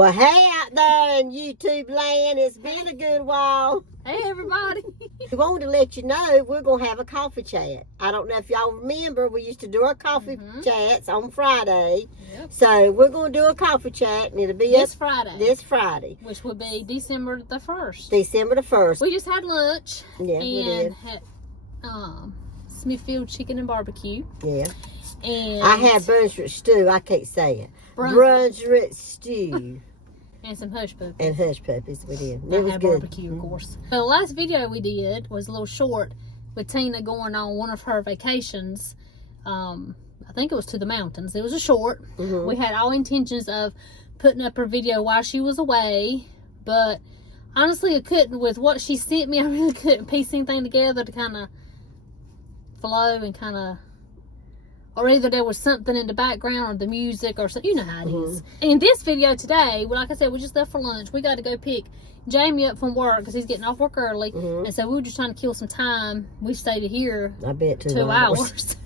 Well, hey out there in YouTube land, it's been a good while. Hey everybody. We wanted to let you know we're going to have a coffee chat. I don't know if y'all remember, we used to do our coffee chats on Friday. Yep. So we're going to do a coffee chat and it'll be this Friday. This Friday. Which will be December the 1st. December the 1st. We just had lunch. Yeah, we did. Had Smithfield chicken and barbecue. Yeah. And I had Brunswick stew. I can't say it. Brunswick stew. And some hush puppies. And hush puppies we did. It was good. Barbecue, of course. The last video we did was a little short with Tina going on one of her vacations. I think it was to the mountains. It was a short. We had all intentions of putting up her video while she was away. But honestly, I couldn't. With what she sent me, I really couldn't piece anything together to kind of flow and kind of... Or either there was something in the background or the music or something. You know how it is. In this video today, well, like I said, we just left for lunch. We got to go pick Jamie up from work because he's getting off work early. And so we were just trying to kill some time. We stayed here. I bet 2 hours.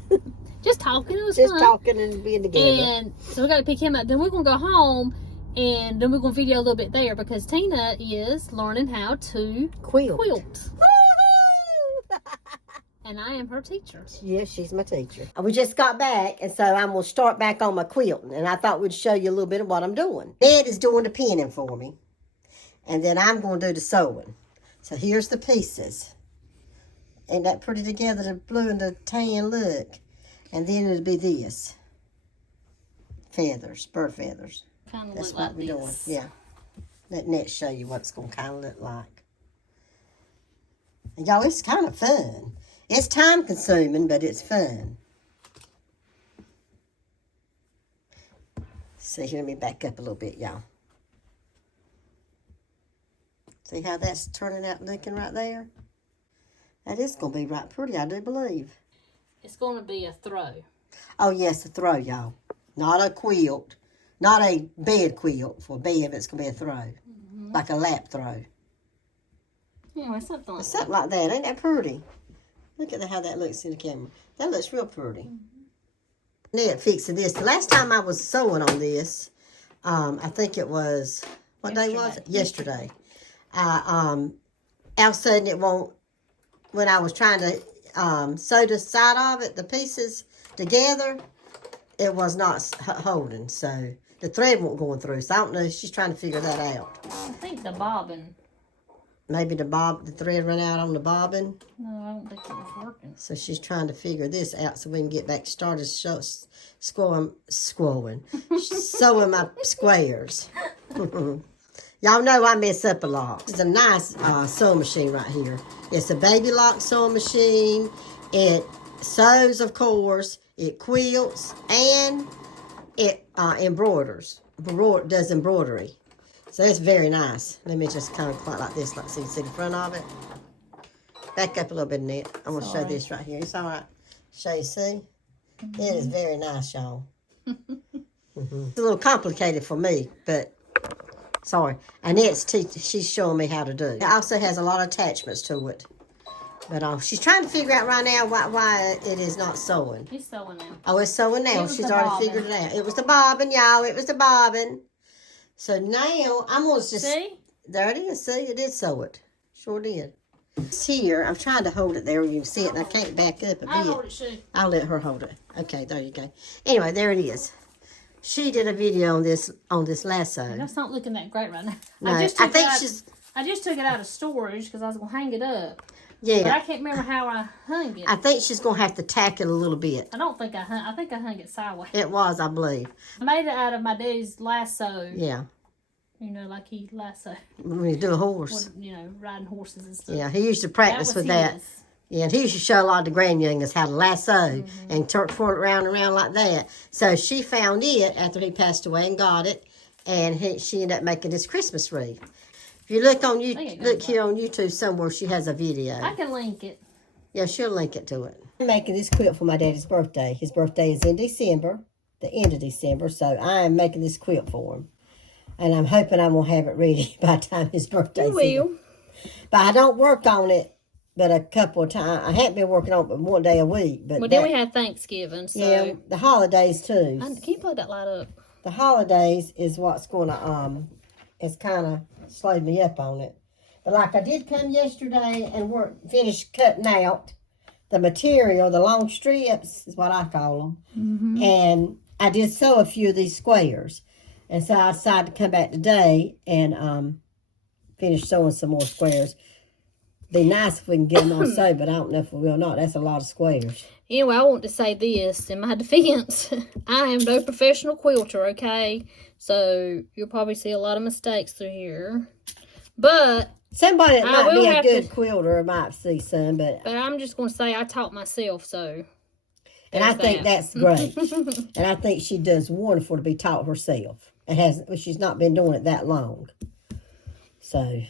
Just talking. It was just fun. Just talking and being together. And so we got to pick him up. Then we're going to go home. And then we're going to video a little bit there because Tina is learning how to quilt. And I am her teacher. Yes, she's my teacher. We just got back, and so I'm going to start back on my quilting. And I thought we'd show you a little bit of what I'm doing. Ned is doing the pinning for me. And then I'm going to do the sewing. So here's the pieces. Ain't that pretty together, the blue and the tan look? And then it'll be this. Feathers, bird feathers. Kind of That's look what like we're this. doing. Yeah. Let Ned show you what it's going to kind of look like. And y'all, it's kind of fun. It's time consuming, but it's fun. See, here, let me back up a little bit, y'all. See how that's turning out looking right there? That is going to be right pretty, I do believe. It's going to be a throw. Oh, yes, a throw, y'all. Not a quilt. Not a bed quilt for a bed, but it's going to be a throw. Like a lap throw. Yeah, it's something like that. Something like that. Ain't that pretty? Look at how that looks in the camera. That looks real pretty. Ned fixing this. The last time I was sewing on this, I think it was, what day was it? Yesterday. All of a sudden it won't, when I was trying to sew the side of it, the pieces together, it was not holding. So the thread won't going through. So I don't know, she's trying to figure that out. I think the bobbin. Maybe the thread ran out on the bobbin. No, I don't think it was working. So she's trying to figure this out so we can get back started sewing my squares. Y'all know I mess up a lot. It's a nice sewing machine right here. It's a baby lock sewing machine. It sews, of course. It quilts and it embroiders. Does embroidery. So it's very nice. Let me just kind of quite like this, so you can see the front of it. Back up a little bit, Nett. I'm going to show this right here. It's all right. Show you, see? It is very nice, y'all. It's a little complicated for me, but sorry. And she's showing me how to do it. It also has a lot of attachments to it. But she's trying to figure out right now why it is not sewing. It's sewing now. Oh, it's sewing now. She's already figured it out. It was the bobbin, y'all. It was the bobbin. So now, I'm going to just... See? There it is. See, it did sew it. Sure did. It's here. I'm trying to hold it there where you can see it, and I can't back up a bit. I'll hold it, Sue. I'll let her hold it. Okay, there you go. Anyway, there it is. She did a video on this lasso. That's not looking that great right now. No, I just took it out of storage because I was going to hang it up. Yeah. But I can't remember how I hung it. I think she's going to have to tack it a little bit. I don't think I hung. I think I hung it sideways. It was, I believe. I made it out of my daddy's lasso. Yeah. You know, like he lasso. When you do a horse. You know, riding horses and stuff. Yeah, he used to practice with that. Yeah, and he used to show a lot of the grandyoungers how to lasso and twirl it around and around like that. So she found it after he passed away and got it, and she ended up making this Christmas wreath. If you look on look here on YouTube somewhere, she has a video. I can link it. Yeah, she'll link it to it. I'm making this quilt for my daddy's birthday. His birthday is in December, the end of December, so I am making this quilt for him. And I'm hoping I'm going to have it ready by the time his birthday's You will. But I don't work on it but a couple of times. I haven't been working on it but one day a week. But then we have Thanksgiving. So. Yeah, the holidays too. Can you plug that light up? The holidays is what's going to has kind of slowed me up on it. But like I did come yesterday and finished cutting out the material, the long strips is what I call them. Mm-hmm. And I did sew a few of these squares. And so I decided to come back today and finish sewing some more squares. Be nice if we can get them all sewed, but I don't know if we will or not. That's a lot of squares. Anyway, I want to say this in my defense. I am no professional quilter, okay? So you'll probably see a lot of mistakes through here. But somebody that might be a good quilter might see some, but I'm just going to say I taught myself, so. And I think that's great. And I think she does wonderful to be taught herself. She's not been doing it that long. So,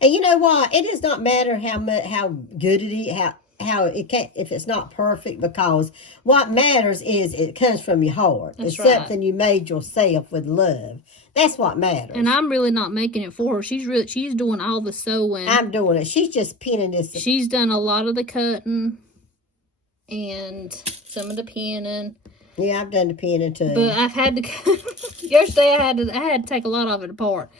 and you know what? It does not matter how good it is, how it can't, if it's not perfect, because what matters is it comes from your heart. It's something you made yourself with love. That's what matters. And I'm really not making it for her. She's doing all the sewing. I'm doing it. She's just pinning this. She's done a lot of the cutting and some of the pinning. Yeah, I've done the pinning too. But I've had to yesterday I had to take a lot of it apart,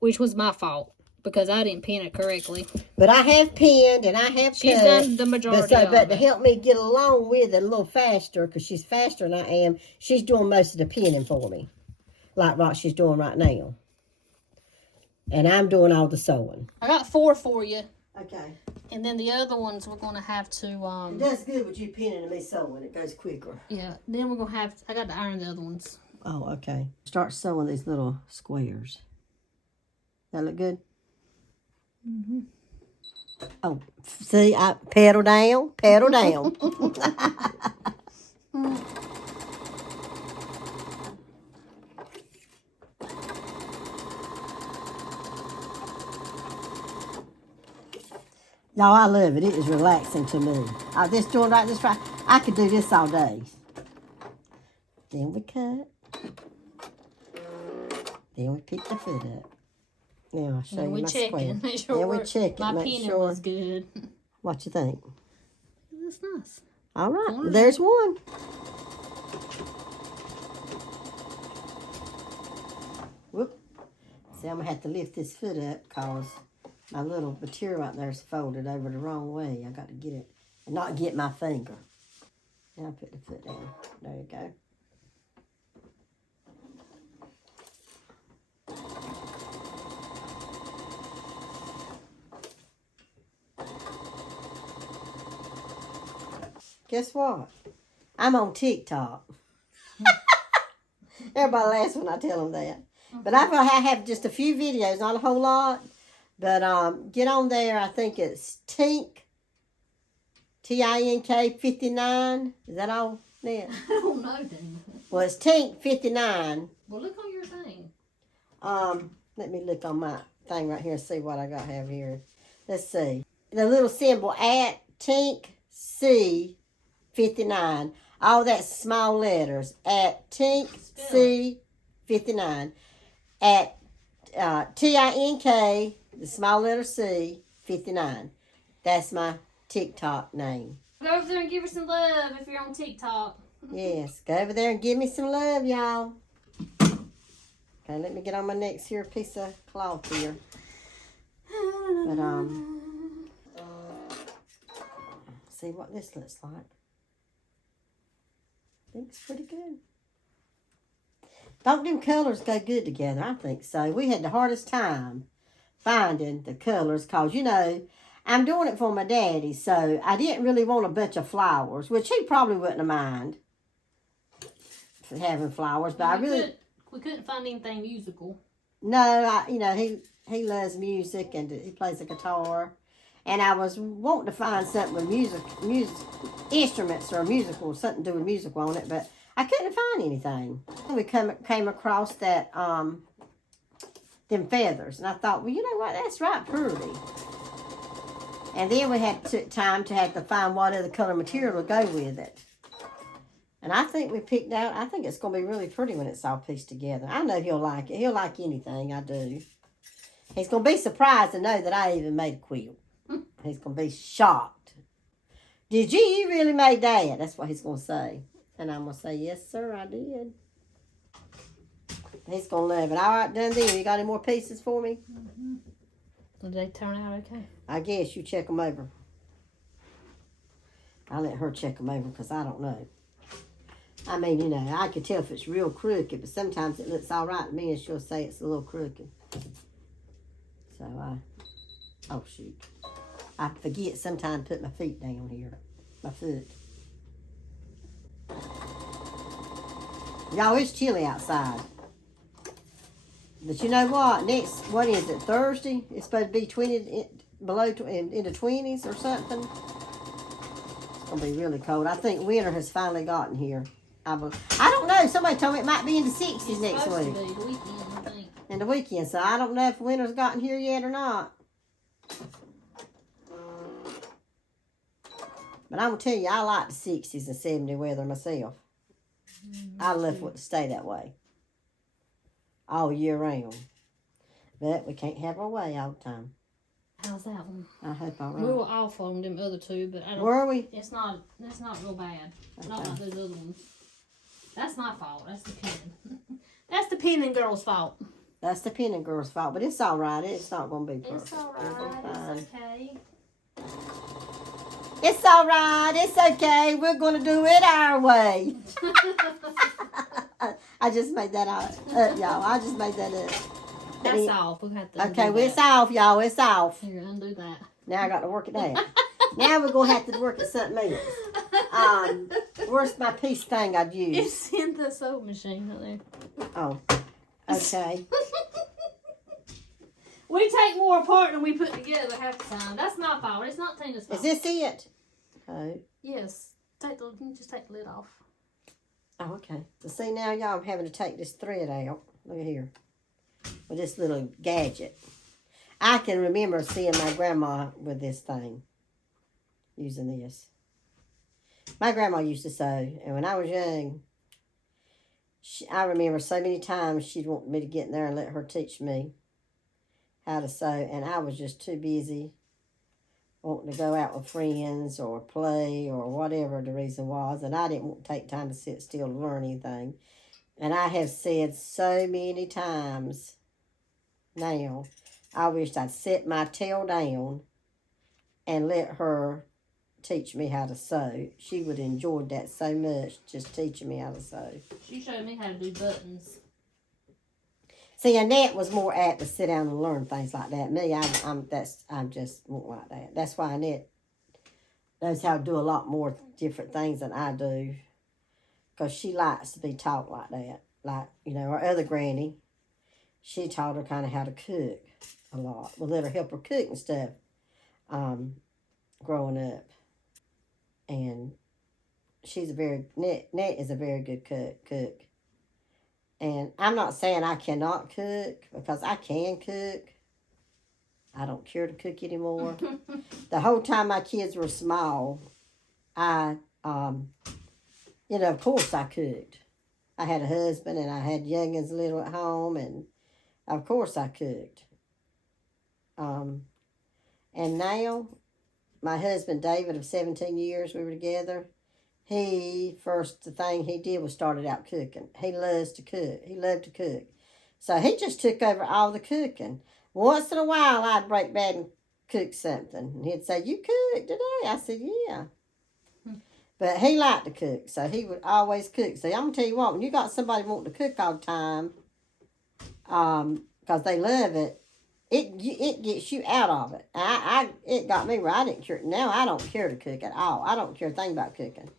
which was my fault because I didn't pin it correctly. But I have pinned and I have She's cut. Done the majority of it. But to help me get along with it a little faster, because she's faster than I am, she's doing most of the pinning for me. Like what she's doing right now. And I'm doing all the sewing. I got 4 for you. Okay. And then the other ones we're going to have to... It does good with you pinning and me sewing. It goes quicker. Yeah. Then we're going to have... I got to iron the other ones. Oh, okay. Start sewing these little squares. That look good? Mm-hmm. Oh, see? I pedal down. Pedal down. No, I love it. It is relaxing to me. This doing right, this right. I could do this all day. Then we cut. Then we pick the foot up. Now I'll show you my square. Make sure then we check it. My make pinning sure. was good. What you think? That's nice. All right, there's one. Whoop. See, I'm going to have to lift this foot up because my little material right there is folded over the wrong way. I got to get it and not get my finger. Now I put the foot down. There you go. Guess what? I'm on TikTok. Everybody laughs when I tell them that. But I have just a few videos, not a whole lot. But get on there. I think it's Tink, Tink 59. Is that all, Nett? I don't know, then. Well, it's Tink 59. Well, look on your thing. Let me look on my thing right here and see what I got have here. Let's see. The little symbol at Tink C 59. All that small letters. At Tink C 59. At Tink, the small letter C 59. That's my TikTok name. Go over there and give her some love if you're on TikTok. Yes, go over there and give me some love, y'all. Okay, let me get on my next here piece of cloth here. But see what this looks like. I think it's pretty good. Don't them colors go good together? I think so. We had the hardest time finding the colors because, you know, I'm doing it for my daddy, so I didn't really want a bunch of flowers, which he probably wouldn't have minded having flowers, but we couldn't find anything musical. No, you know, he loves music and he plays the guitar. And I was wanting to find something with music instruments or musical, something to do with music on it, but I couldn't find anything. We came across that, them feathers. And I thought, well, you know what, that's right pretty. And then we had time to have to find what other color material to go with it. And I think we picked out, I think it's going to be really pretty when it's all pieced together. I know he'll like it. He'll like anything I do. He's going to be surprised to know that I even made a quilt. He's going to be shocked. Did you really made that? That's what he's going to say. And I'm going to say, yes, sir, I did. He's going to love it. All right, Dundee, you got any more pieces for me? Mm-hmm. Did they turn out okay? I guess you check them over. I'll let her check them over because I don't know. I mean, you know, I could tell if it's real crooked, but sometimes it looks all right to me and she'll say it's a little crooked. So, oh shoot. I forget sometimes to put my feet down here. My foot. Y'all, it's chilly outside. But you know what? What is it, Thursday? It's supposed to be in the 20s or something. It's going to be really cold. I think winter has finally gotten here. I don't know. Somebody told me it might be in the 60s next week. It's supposed to be the weekend, I think. And the weekend, so I don't know if winter's gotten here yet or not. But I'm going to tell you, I like the 60s and 70 weather myself. I love it to stay that way. All year round. But we can't have our way all the time. How's that one? I hope all We right. were off on them other two, but I don't. Were we? It's not real bad. Okay. Not like those other ones. That's my fault. That's the pinning. That's the pinning girl's fault. That's the pinning girl's fault, but it's all right. It's not going to be perfect. It's all right. It's okay. It's all right. It's okay. We're going to do it our way. I just made that up, y'all. I just made that up. That's off. We'll have to Okay, well, it's off, y'all. It's off. Here, undo that. Now I got to work it out. Now we're going to have to work at something else. Where's my piece thing I'd use? It's in the sewing machine up there. Oh, okay. We take more apart than we put together half the time. That's my fault. It's not Tina's fault. Is this it? Oh. Yes. Just take the lid off. Oh, okay. So see now, y'all, I'm having to take this thread out. Look at here. With this little gadget. I can remember seeing my grandma with this thing. Using this. My grandma used to sew. And when I was young, I remember so many times she'd want me to get in there and let her teach me how to sew. And I was just too busy wanting to go out with friends or play or whatever the reason was. And I didn't want to take time to sit still to learn anything. And I have said so many times now, I wished I'd set my tail down and let her teach me how to sew. She would have enjoyed that so much, just teaching me how to sew. She showed me how to do buttons. See, Annette was more apt to sit down and learn things like that. Me, I'm just won't like that. That's why Annette knows how to do a lot more different things than I do, because she likes to be taught like that. Like, you know, our other granny, she taught her kind of how to cook a lot. We'll let her help her cook and stuff growing up. And Nett is a very good cook. And I'm not saying I cannot cook, because I can cook. I don't care to cook anymore. The whole time my kids were small, of course I cooked. I had a husband and I had youngins little at home, and of course I cooked. And now, my husband David of 17 years we were together, the thing he did was started out cooking. He loves to cook. He loved to cook. So he just took over all the cooking. Once in a while, I'd break bad and cook something. And he'd say, "You cooked today?" I said, "Yeah." But he liked to cook, so he would always cook. So I'm going to tell you what, when you got somebody wanting to cook all the time, because they love it, it gets you out of it. It got me where I didn't care. Now I don't care to cook at all. I don't care a thing about cooking.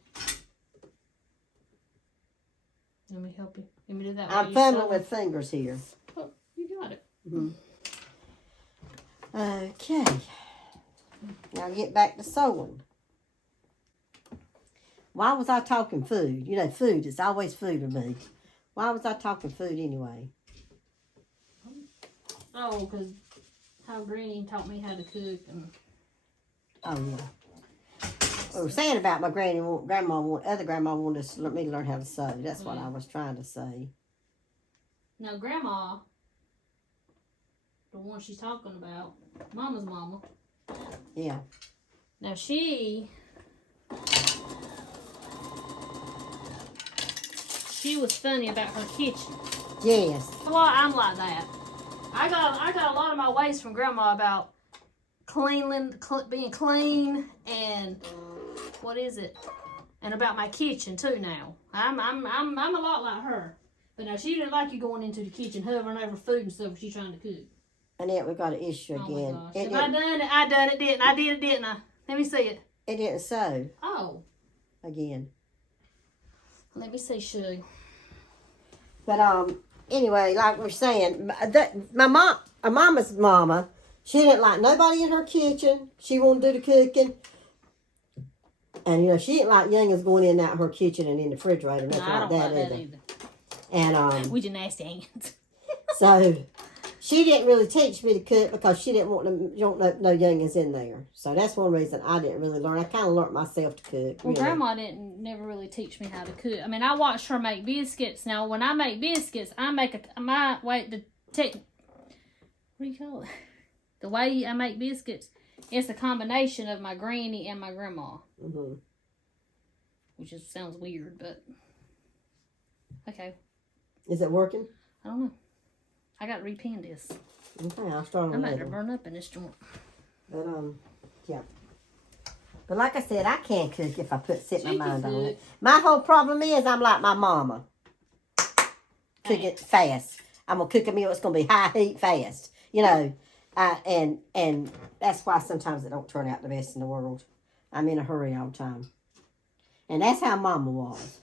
Let me help you. Let me do that. I'm fumbling with fingers here. Oh, you got it. Mm-hmm. Okay. Now get back to sewing. Why was I talking food? You know, food is always food to me. Why was I talking food anyway? Oh, because how Granny taught me how to cook. And oh, yeah. We were saying about my other grandma wanted me to learn how to sew. That's what I was trying to say. Now, Grandma, the one she's talking about, Mama's mama. Yeah. Now, she was funny about her kitchen. Yes. Well, I'm like that. I got a lot of my ways from Grandma about being clean, and what is it? And about my kitchen too. Now I'm a lot like her. But now she didn't like you going into the kitchen hovering over food and stuff when she's trying to cook. And yet we got an issue again. Oh my gosh. If I done it, I done it, didn't I? I did it, didn't I? Let me see it. It didn't sew. Oh. Again. Let me see, Shug. But anyway, like we're saying, my mama's mama, she didn't like nobody in her kitchen. She wouldn't do the cooking. And you know, she didn't like youngins going in and out her kitchen and in the refrigerator. No, I don't like that either. And we just nasty hands. So she didn't really teach me to cook because she didn't want no youngins in there. So that's one reason I didn't really learn. I kind of learned myself to cook. Well, Grandma never really teach me how to cook. I mean, I watched her make biscuits. Now, when I make biscuits, what do you call it? The way I make biscuits, it's a combination of my granny and my grandma. Mm-hmm. Which just sounds weird, but okay. Is it working? I don't know. I got to repin this. Okay, I'll start on I'm about to burn up in this joint. But yeah. But like I said, I can cook if I set my mind on it. My whole problem is I'm like my mama. Cook it fast. I'm gonna cook a meal. It's gonna be high heat fast. You know, and that's why sometimes it don't turn out the best in the world. I'm in a hurry all the time, and that's how Mama was.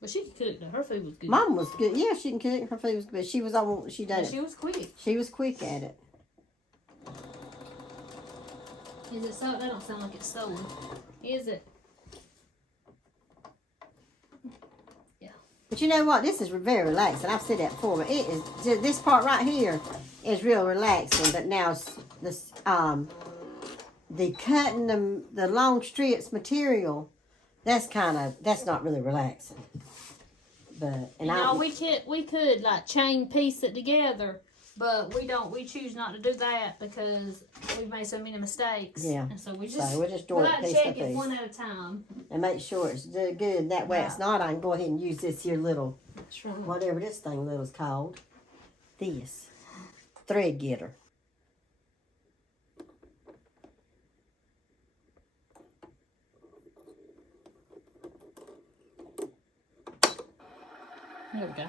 But she could cook though. Her food was good. Mama was good. Yeah, she can cook. Her food was good. She was on. She done it. She was quick. She was quick at it. Is it so? That don't sound like it's sewing. Is it? Yeah. But you know what? This is very relaxing. I've said that before, but it is. This part right here is real relaxing. But now this the cutting the long strips material, that's not really relaxing. But we could like chain piece it together, but we choose not to do that because we've made so many mistakes. Yeah. And so we just do it piece check it one at a time. And make sure it's good. That way it's not, I can go ahead and use this here little whatever this thing little is called. This. Thread getter. There we go.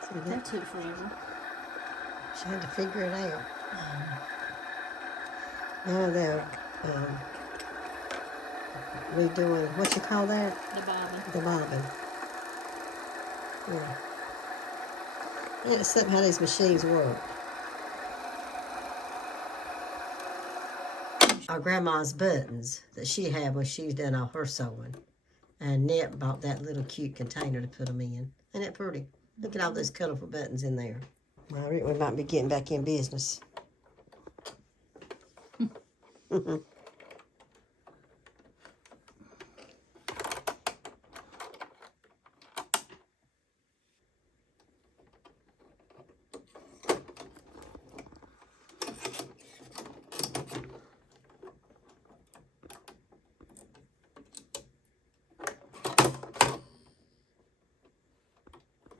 See That took forever. She had to figure it out. Now they're redoing, what you call that? The bobbin. The bobbin. Yeah. That's something how these machines work. Our grandma's buttons that she had when she was done all her sewing. And Nett bought that little cute container to put them in. Isn't that pretty? Look at all those colorful buttons in there. Well, I reckon we might be getting back in business.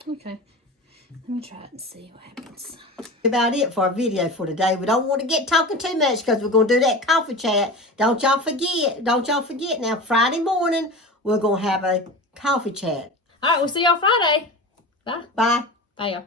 Okay. Let me try it and see what happens. About it for our video for today. We don't want to get talking too much because we're going to do that coffee chat. Don't y'all forget. Don't y'all forget now. Friday morning, we're going to have a coffee chat. All right. We'll see y'all Friday. Bye. Bye. Bye, y'all.